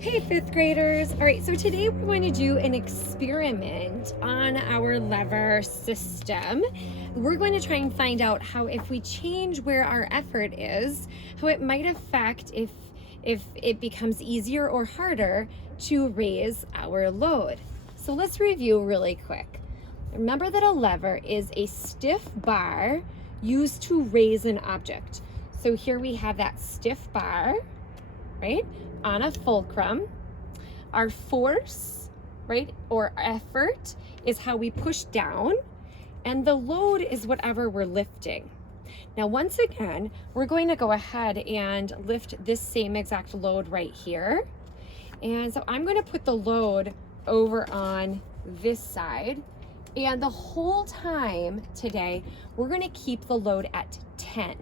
Hey, fifth graders. All right, so today we're going to do an experiment on our lever system. We're going to try and find out how, if we change where our effort is, how it might affect if it becomes easier or harder to raise our load. So let's review really quick. Remember that a lever is a stiff bar used to raise an object. So here we have that stiff bar, right, on a fulcrum. Our force, right, or effort is how we push down, and the load is whatever we're lifting. Now, once again, we're going to go ahead and lift this same exact load right here. And so I'm going to put the load over on this side. And the whole time today, we're going to keep the load at 10.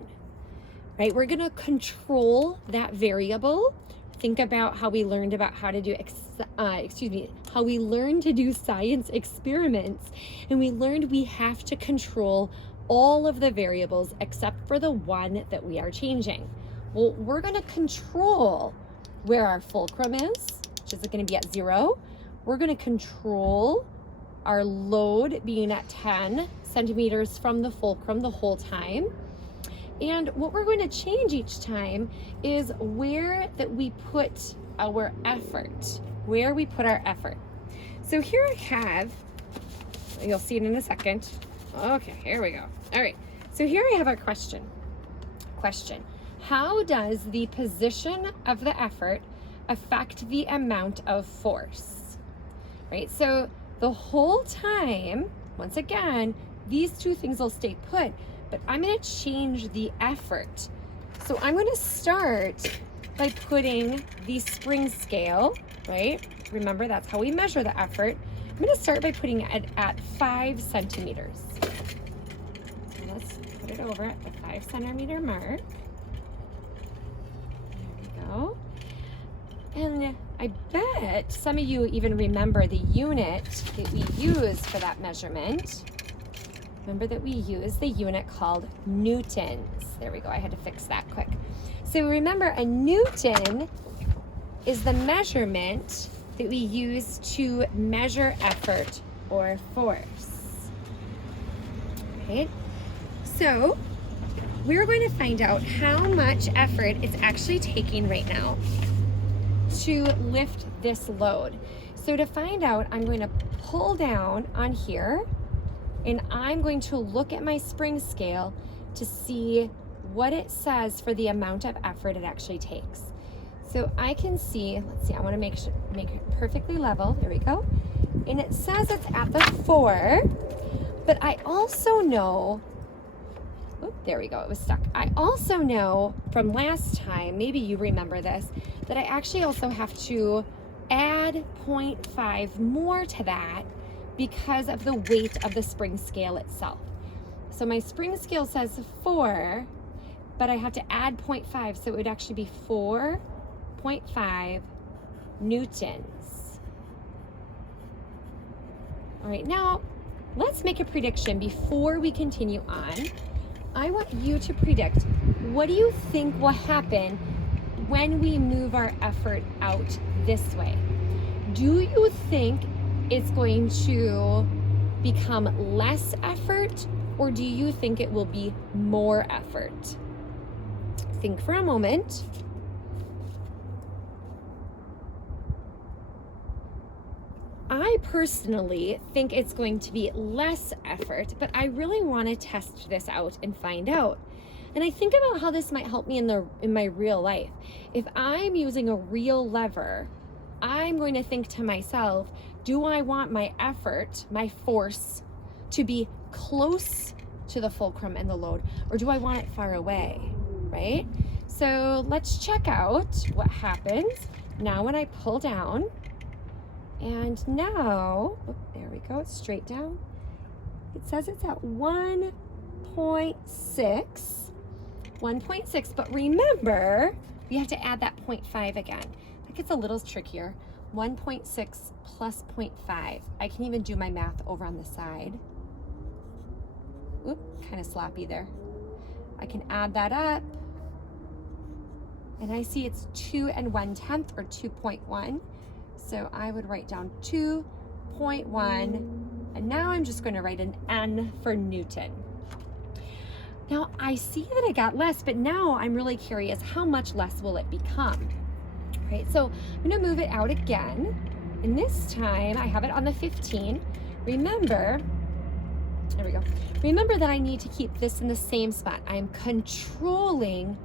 Right? We're going to control that variable. Think about how we learned about how to do, how we learned to do science experiments. And we learned we have to control all of the variables except for the one that we are changing. Well, we're going to control where our fulcrum is, which is going to be at 0. We're going to control our load being at 10 centimeters from the fulcrum the whole time. And what we're going to change each time is where that we put our effort, where we put our effort. So here I have, you'll see it in a second. Okay, here we go. All right, so here I have our question. How does the position of the effort affect the amount of force? Right, so the whole time, once again, these two things will stay put, but I'm going to change the effort. So I'm going to start by putting the spring scale, right? Remember, that's how we measure the effort. I'm going to start by putting it at 5 centimeters. So let's put it over at the 5 centimeter mark. There we go. And I bet some of you even remember the unit that we use for that measurement. Remember that we use the unit called newtons. There we go, I had to fix that quick. So remember, a newton is the measurement that we use to measure effort or force. Right? So we're going to find out how much effort it's actually taking right now to lift this load. So to find out, I'm going to pull down on here, and I'm going to look at my spring scale to see what it says for the amount of effort it actually takes. So I can see, let's see, I want to make it perfectly level. There we go. And it says it's at the 4, but I also know, there we go, it was stuck. I also know from last time, maybe you remember this, that I actually also have to add 0.5 more to that because of the weight of the spring scale itself. So my spring scale says 4, but I have to add 0.5, so it would actually be 4.5 newtons. All right, now let's make a prediction before we continue on. I want you to predict, what do you think will happen when we move our effort out this way? Do you think it's going to become less effort, or do you think it will be more effort? Think for a moment. I personally think it's going to be less effort, but I really want to test this out and find out. And I think about how this might help me in my real life. If I'm using a real lever, I'm going to think to myself, do I want my effort, my force, to be close to the fulcrum and the load, or do I want it far away, right? So let's check out what happens now when I pull down. And now, there we go, it's straight down. It says it's at 1.6, but remember, we have to add that 0.5 again. That gets a little trickier. 1.6 plus 0.5. I can even do my math over on the side. Oop, kind of sloppy there. I can add that up. And I see it's 2 1/10 or 2.1. So I would write down 2.1. And now I'm just going to write an N for Newton. Now I see that I got less, but now I'm really curious, how much less will it become? Right, so I'm going to move it out again. And this time I have it on the 15. Remember, there we go. Remember that I need to keep this in the same spot. I'm controlling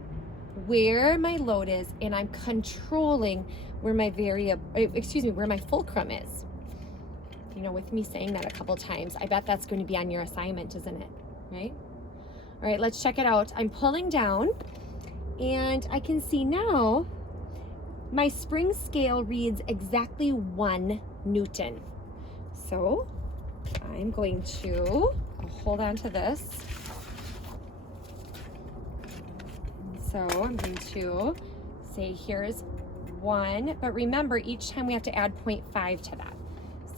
where my load is, and I'm controlling where my where my fulcrum is. You know, with me saying that a couple times, I bet that's going to be on your assignment, isn't it? Right? All right, let's check it out. I'm pulling down, and I can see now my spring scale reads exactly 1 Newton. So I'm going to hold on to this. So I'm going to say here's 1, but remember each time we have to add 0.5 to that.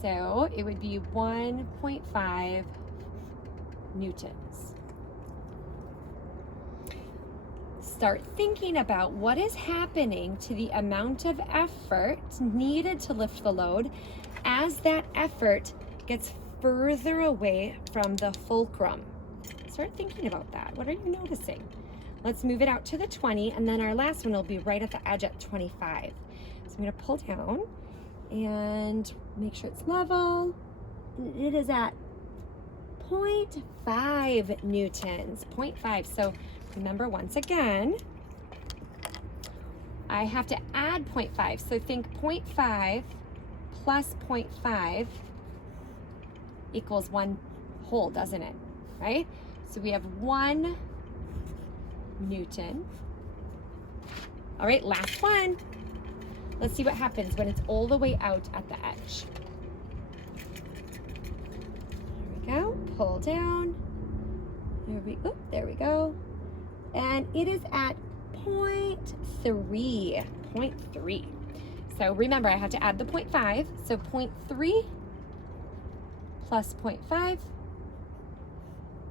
So it would be 1.5 newtons. Start thinking about what is happening to the amount of effort needed to lift the load as that effort gets further away from the fulcrum. Start thinking about that. What are you noticing? Let's move it out to the 20, and then our last one will be right at the edge at 25. So I'm going to pull down and make sure it's level. It is at 0.5 newtons, 0.5. So remember, once again, I have to add 0.5. So think 0.5 plus 0.5 equals 1 whole, doesn't it? Right? So we have 1 Newton. All right, last one. Let's see what happens when it's all the way out at the edge. There we go. Pull down. There we go. And it is at 0.3. 0.3. So remember, I have to add the 0.5. So 0.3 plus 0.5.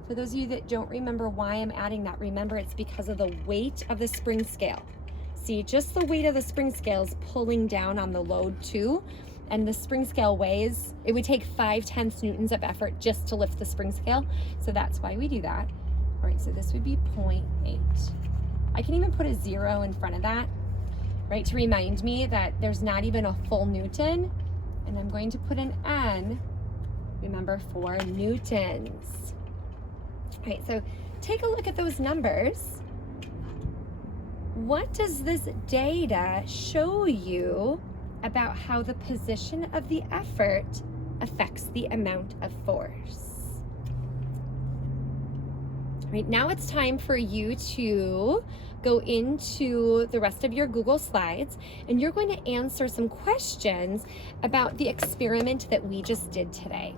For those of you that don't remember why I'm adding that, remember it's because of the weight of the spring scale. See, just the weight of the spring scale is pulling down on the load too. And the spring scale weighs, it would take 5/10 newtons of effort just to lift the spring scale. So that's why we do that. All right, so this would be 0.8. I can even put a 0 in front of that, right, to remind me that there's not even a full Newton. And I'm going to put an N, remember, for newtons. All right, so take a look at those numbers. What does this data show you about how the position of the effort affects the amount of force? All right, now it's time for you to go into the rest of your Google Slides, and you're going to answer some questions about the experiment that we just did today.